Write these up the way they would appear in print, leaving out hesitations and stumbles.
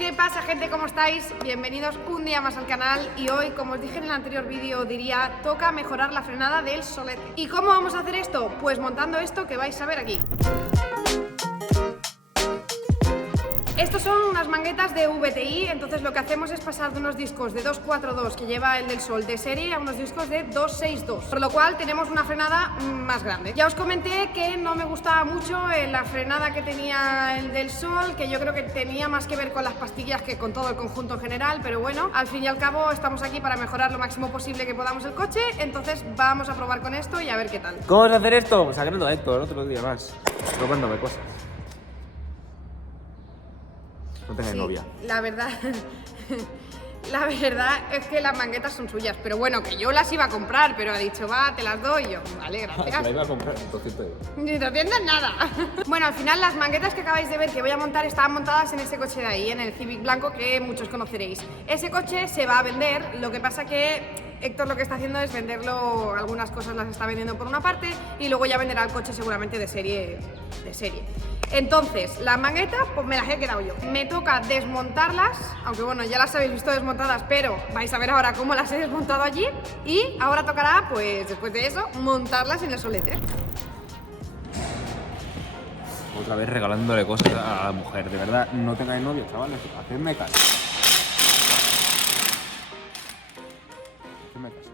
¿Qué pasa, gente? ¿Cómo estáis? Bienvenidos un día más al canal y hoy, como os dije en el anterior vídeo, toca mejorar la frenada del solete. ¿Y cómo vamos a hacer esto? Pues montando esto que vais a ver aquí. Estos son unas manguetas de VTI, entonces lo que hacemos es pasar de unos discos de 242 que lleva el del Sol de serie a unos discos de 262, por lo cual tenemos una frenada más grande. Ya os comenté que no me gustaba mucho la frenada que tenía el del Sol, que yo creo que tenía más que ver con las pastillas que con todo el conjunto en general, pero bueno, al fin y al cabo estamos aquí para mejorar lo máximo posible que podamos el coche, entonces vamos a probar con esto y a ver qué tal. ¿Cómo vas a hacer esto? Pues sacando a Héctor otro día más, probándome cosas. No tengas novia. La verdad es que las manguetas son suyas, pero bueno, que yo las iba a comprar, pero ha dicho, va, te las doy, y yo, vale, gracias. Se la iba a comprar, 200 euros. Ni 200 nada. Bueno, al final las manguetas que acabáis de ver que voy a montar estaban montadas en ese coche de ahí, en el Civic blanco que muchos conoceréis. Ese coche se va a vender, lo que pasa que Héctor lo que está haciendo es venderlo, algunas cosas las está vendiendo por una parte y luego ya venderá el coche seguramente de serie. Entonces, las manguetas pues me las he quedado yo. Me toca desmontarlas, aunque bueno, ya las habéis visto desmontadas, pero vais a ver ahora cómo las he desmontado allí. Y ahora tocará, pues después de eso, montarlas en el solete. Otra vez regalándole cosas a la mujer. De verdad, no tengáis novio, chavales. Hacedme caso. Hacedme caso.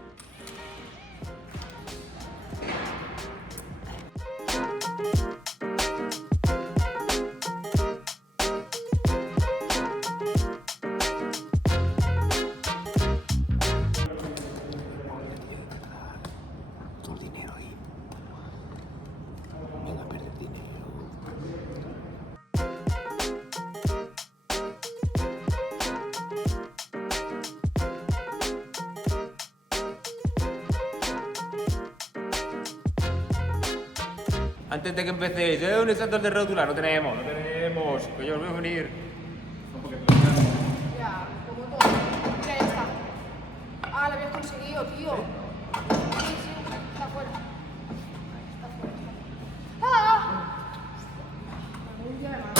Antes de que empecéis, un extractor de rótula, no tenemos, que yo os voy a venir. Ya, como todo. Mira, ya está. Ah, lo habías conseguido, tío. Sí, está fuera. Está fuera. ¡Ah! Un día de más.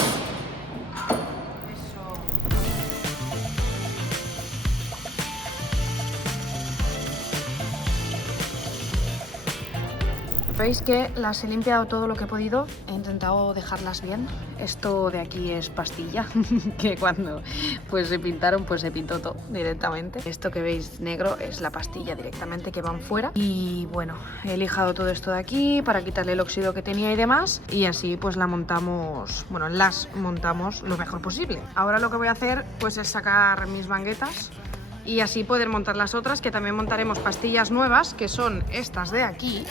Eso. Veis que las he limpiado todo lo que he podido, he intentado dejarlas bien. Esto de aquí es pastilla, que cuando pues se pintaron pues se pintó todo directamente. Esto que veis negro es la pastilla directamente que van fuera. Y bueno, he lijado todo esto de aquí para quitarle el óxido que tenía y demás. Y así pues las montamos lo mejor posible. Ahora lo que voy a hacer pues es sacar mis manguetas y así poder montar las otras, que también montaremos pastillas nuevas, que son estas de aquí.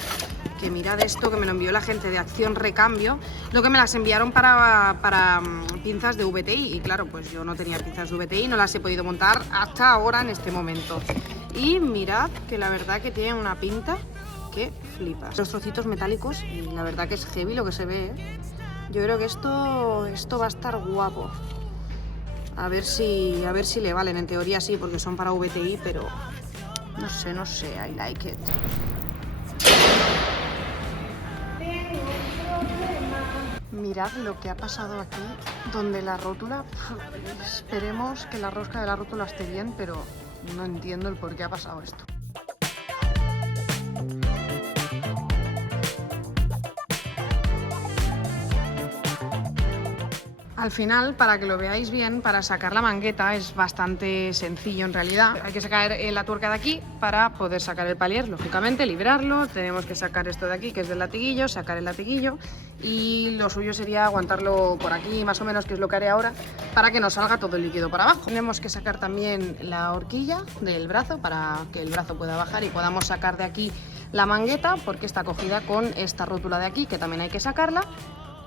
Que mirad esto, que me lo envió la gente de Acción Recambio, lo que me las enviaron para pinzas de VTI, y claro, pues yo no tenía pinzas de VTI, no las he podido montar hasta ahora en este momento. Y mirad que la verdad que tienen una pinta que flipas. Los trocitos metálicos y la verdad que es heavy lo que se ve, ¿eh? Yo creo que esto va a estar guapo. A ver si le valen, en teoría sí, porque son para VTI, pero no sé, I like it. Mirad lo que ha pasado aquí, donde la rótula, esperemos que la rosca de la rótula esté bien, pero no entiendo el por qué ha pasado esto. Al final, para que lo veáis bien, para sacar la mangueta es bastante sencillo en realidad. Hay que sacar la tuerca de aquí para poder sacar el palier, lógicamente, librarlo. Tenemos que sacar esto de aquí, que es del latiguillo, sacar el latiguillo. Y lo suyo sería aguantarlo por aquí, más o menos, que es lo que haré ahora, para que no salga todo el líquido para abajo. Tenemos que sacar también la horquilla del brazo, para que el brazo pueda bajar y podamos sacar de aquí la mangueta, porque está cogida con esta rótula de aquí, que también hay que sacarla.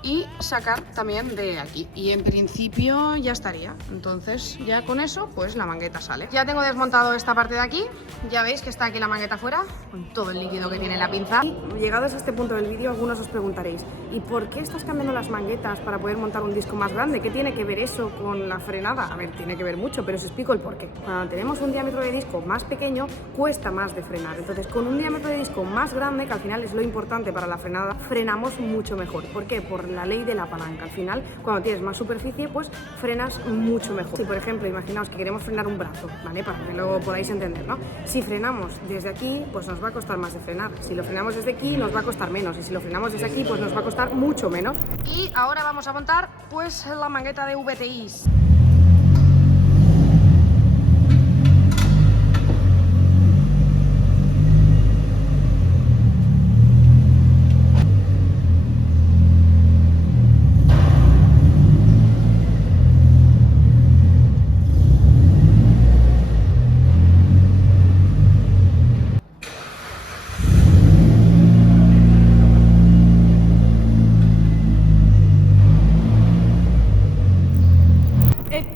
Y sacar también de aquí, y en principio ya estaría. Entonces ya con eso pues la mangueta sale. Ya tengo desmontado esta parte de aquí, ya veis que está aquí la mangueta fuera con todo el líquido que tiene la pinza. Y llegados a este punto del vídeo, algunos os preguntaréis, ¿y por qué estás cambiando las manguetas para poder montar un disco más grande? ¿Qué tiene que ver eso con la frenada? A ver, tiene que ver mucho, pero os explico el porqué. Cuando tenemos un diámetro de disco más pequeño, cuesta más de frenar. Entonces con un diámetro de disco más grande, que al final es lo importante para la frenada, frenamos mucho mejor. ¿Por qué? Por la ley de la palanca. Al final, cuando tienes más superficie, pues frenas mucho mejor. Si por ejemplo, imaginaos que queremos frenar un brazo, ¿vale? Para que luego podáis entender, ¿no? Si frenamos desde aquí, pues nos va a costar más de frenar. Si lo frenamos desde aquí, nos va a costar menos. Y si lo frenamos desde aquí, pues nos va a costar mucho menos. Y ahora vamos a montar pues la mangueta de VTIs.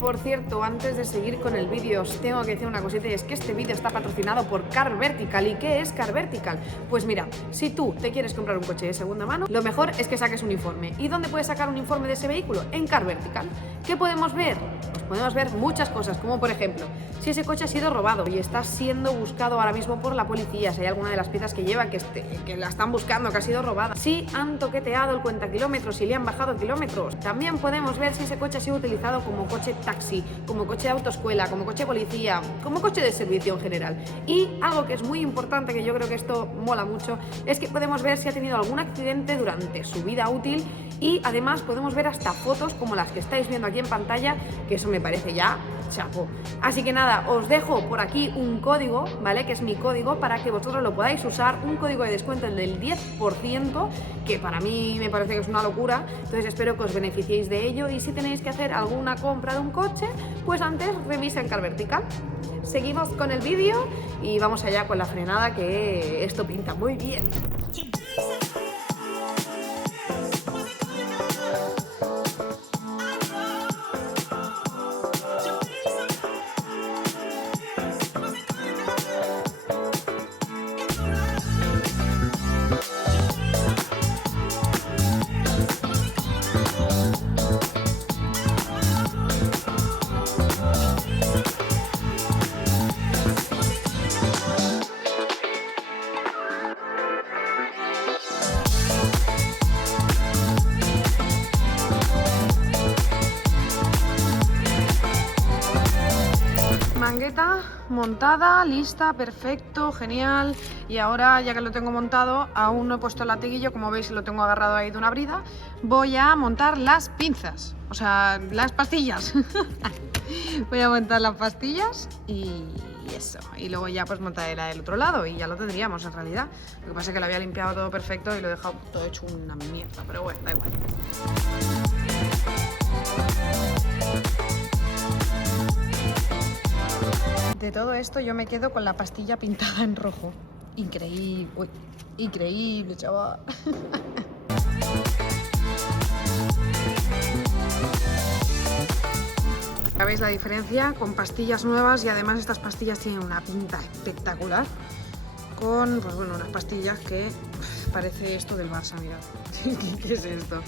Por cierto, antes de seguir con el vídeo os tengo que decir una cosita, y es que este vídeo está patrocinado por Car Vertical. ¿Y qué es Car Vertical? Pues mira, si tú te quieres comprar un coche de segunda mano, lo mejor es que saques un informe. ¿Y dónde puedes sacar un informe de ese vehículo? En Car Vertical. ¿Qué podemos ver? Pues podemos ver muchas cosas, como por ejemplo, si ese coche ha sido robado y está siendo buscado ahora mismo por la policía, si hay alguna de las piezas que lleva que la están buscando, que ha sido robada, si han toqueteado el cuentakilómetros, si le han bajado kilómetros. También podemos ver si ese coche ha sido utilizado como coche taxi, como coche de autoescuela, como coche de policía, como coche de servicio en general. Y algo que es muy importante, que yo creo que esto mola mucho, es que podemos ver si ha tenido algún accidente durante su vida útil, y además podemos ver hasta fotos como las que estáis viendo aquí en pantalla, que eso me parece ya chapo. Así que nada, os dejo por aquí un código, ¿vale? Que es mi código para que vosotros lo podáis usar, un código de descuento del 10%, que para mí me parece que es una locura, entonces espero que os beneficiéis de ello, y si tenéis que hacer alguna compra de un coche, pues antes revisa en Car Vertical. Seguimos con el vídeo y vamos allá con la frenada, que esto pinta muy bien. Mangueta montada, lista, perfecto, genial. Y ahora, ya que lo tengo montado, aún no he puesto el latiguillo, como veis lo tengo agarrado ahí de una brida. Voy a montar las pinzas, o sea, las pastillas. Voy a montar las pastillas y eso. Y luego ya pues montaré la del otro lado y ya lo tendríamos en realidad. Lo que pasa es que lo había limpiado todo perfecto y lo he dejado todo hecho una mierda, pero bueno, da igual. De todo esto yo me quedo con la pastilla pintada en rojo. Increíble, uy, increíble, chaval. Ya veis la diferencia con pastillas nuevas, y además estas pastillas tienen una pinta espectacular. Con, pues bueno, unas pastillas que parece esto del Barça, mirad. ¿Qué es esto?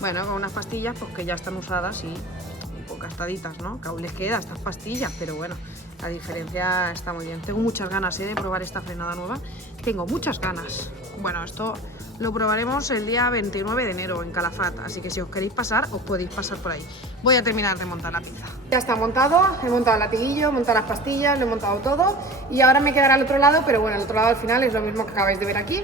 Bueno, con unas pastillas pues que ya están usadas y un poco gastaditas, ¿no? Que aún les queda estas pastillas, pero bueno, la diferencia está muy bien. Tengo muchas ganas de probar esta frenada nueva. Tengo muchas ganas. Bueno, esto lo probaremos el día 29 de enero en Calafat, así que si os queréis pasar, os podéis pasar por ahí. Voy a terminar de montar la pinza. Ya está montado, he montado el latiguillo, he montado las pastillas, lo he montado todo, y ahora me quedará al otro lado, pero bueno, el otro lado al final es lo mismo que acabáis de ver aquí.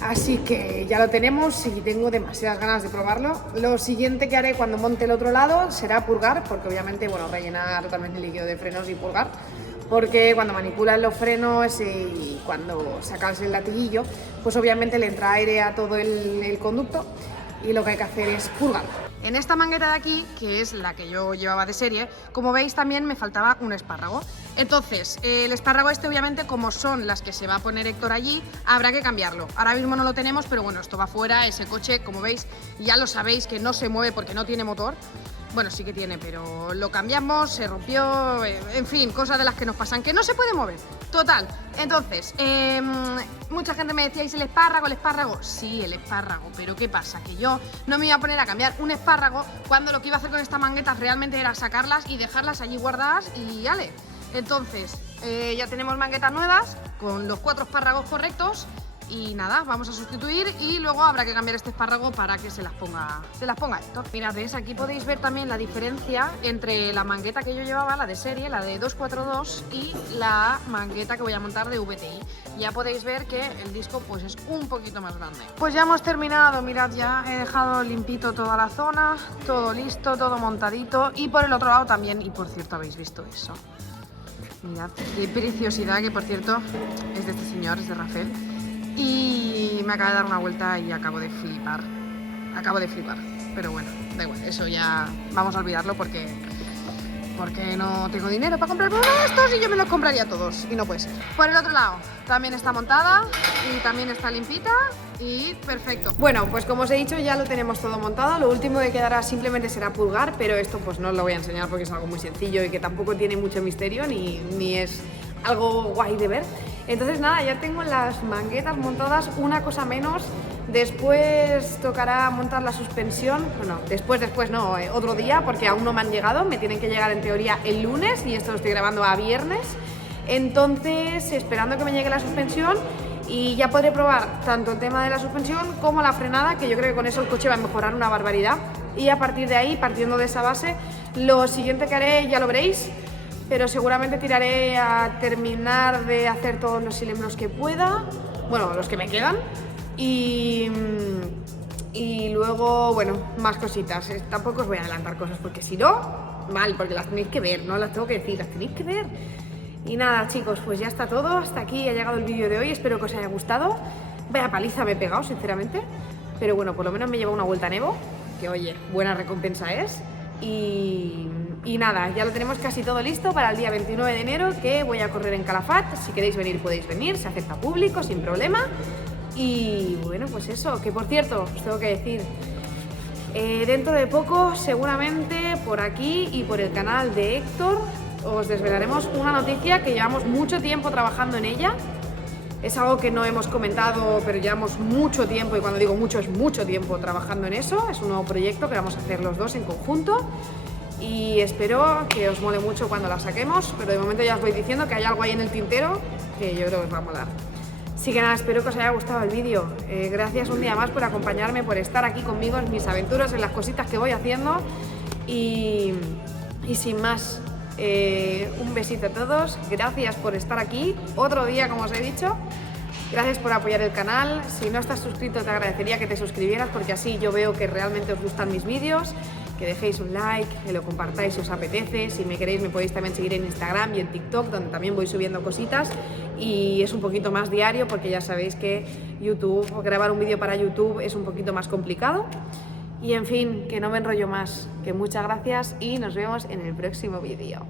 Así que ya lo tenemos y tengo demasiadas ganas de probarlo. Lo siguiente que haré cuando monte el otro lado será purgar, porque obviamente, bueno, rellenar totalmente el líquido de frenos y purgar, porque cuando manipulas los frenos y cuando sacas el latiguillo, pues obviamente le entra aire a todo el conducto, y lo que hay que hacer es purgar. En esta mangueta de aquí, que es la que yo llevaba de serie, como veis también me faltaba un espárrago. Entonces, el espárrago este obviamente, como son las que se va a poner Héctor allí, habrá que cambiarlo. Ahora mismo no lo tenemos, pero bueno, esto va fuera, ese coche, como veis, ya lo sabéis que no se mueve porque no tiene motor. Bueno, sí que tiene, pero lo cambiamos, se rompió, en fin, cosas de las que nos pasan, que no se puede mover. Total, entonces, mucha gente me decía, ¿y el espárrago? Sí, el espárrago, pero ¿qué pasa? Que yo no me iba a poner a cambiar un espárrago cuando lo que iba a hacer con estas manguetas realmente era sacarlas y dejarlas allí guardadas y ¡ale! Entonces, ya tenemos manguetas nuevas, con los 4 espárragos correctos, Y nada, vamos a sustituir y luego habrá que cambiar este espárrago para que se las ponga Héctor. Mirad, ¿ves? Aquí podéis ver también la diferencia entre la mangueta que yo llevaba, la de serie, la de 242, y la mangueta que voy a montar de VTI. Ya podéis ver que el disco pues es un poquito más grande. Pues ya hemos terminado, mirad, ya he dejado limpito toda la zona, todo listo, todo montadito, y por el otro lado también, y por cierto habéis visto eso. Mirad, qué preciosidad, que por cierto es de este señor, es de Rafael. Y me acaba de dar una vuelta y acabo de flipar. Pero bueno, da igual, eso ya vamos a olvidarlo porque no tengo dinero para comprarme uno de estos y yo me los compraría todos y no puede ser. Por el otro lado también está montada y también está limpita y perfecto. Bueno, pues como os he dicho, ya lo tenemos todo montado. Lo último que quedará simplemente será pulgar, pero esto pues no os lo voy a enseñar porque es algo muy sencillo y que tampoco tiene mucho misterio ni es algo guay de ver. Entonces nada, ya tengo las manguetas montadas, una cosa menos. Después tocará montar la suspensión, bueno, después no, otro día, porque aún no me han llegado, me tienen que llegar en teoría el lunes y esto lo estoy grabando a viernes. Entonces, esperando que me llegue la suspensión y ya podré probar tanto el tema de la suspensión como la frenada, que yo creo que con eso el coche va a mejorar una barbaridad. Y a partir de ahí, partiendo de esa base, lo siguiente que haré ya lo veréis, pero seguramente tiraré a terminar de hacer todos los cilindros que pueda, bueno, los que me quedan, y luego, bueno, más cositas. Tampoco os voy a adelantar cosas porque si no, mal, porque las tenéis que ver, no las tengo que decir, las tenéis que ver. Y nada, chicos, pues ya está todo, hasta aquí ha llegado el vídeo de hoy, espero que os haya gustado. Vaya paliza me he pegado, sinceramente, pero bueno, por lo menos me lleva una vuelta a Nevo, que oye, buena recompensa es. Y nada, ya lo tenemos casi todo listo para el día 29 de enero, que voy a correr en Calafat. Si queréis venir podéis venir, se acepta público sin problema. Y bueno, pues eso, que por cierto, os tengo que decir, dentro de poco seguramente por aquí y por el canal de Héctor os desvelaremos una noticia que llevamos mucho tiempo trabajando en ella. Es algo que no hemos comentado, pero llevamos mucho tiempo, y cuando digo mucho es mucho tiempo trabajando en eso. Es un nuevo proyecto que vamos a hacer los dos en conjunto y espero que os mole mucho cuando la saquemos, pero de momento ya os voy diciendo que hay algo ahí en el tintero que yo creo que os va a molar. Así que nada, espero que os haya gustado el vídeo. Gracias un día más por acompañarme, por estar aquí conmigo en mis aventuras, en las cositas que voy haciendo y sin más, un besito a todos, gracias por estar aquí otro día, como os he dicho, gracias por apoyar el canal. Si no estás suscrito te agradecería que te suscribieras, porque así yo veo que realmente os gustan mis vídeos, que dejéis un like, que lo compartáis si os apetece. Si me queréis me podéis también seguir en Instagram y en TikTok, donde también voy subiendo cositas y es un poquito más diario, porque ya sabéis que YouTube, grabar un vídeo para YouTube es un poquito más complicado. Y en fin, que no me enrollo más, que muchas gracias y nos vemos en el próximo vídeo.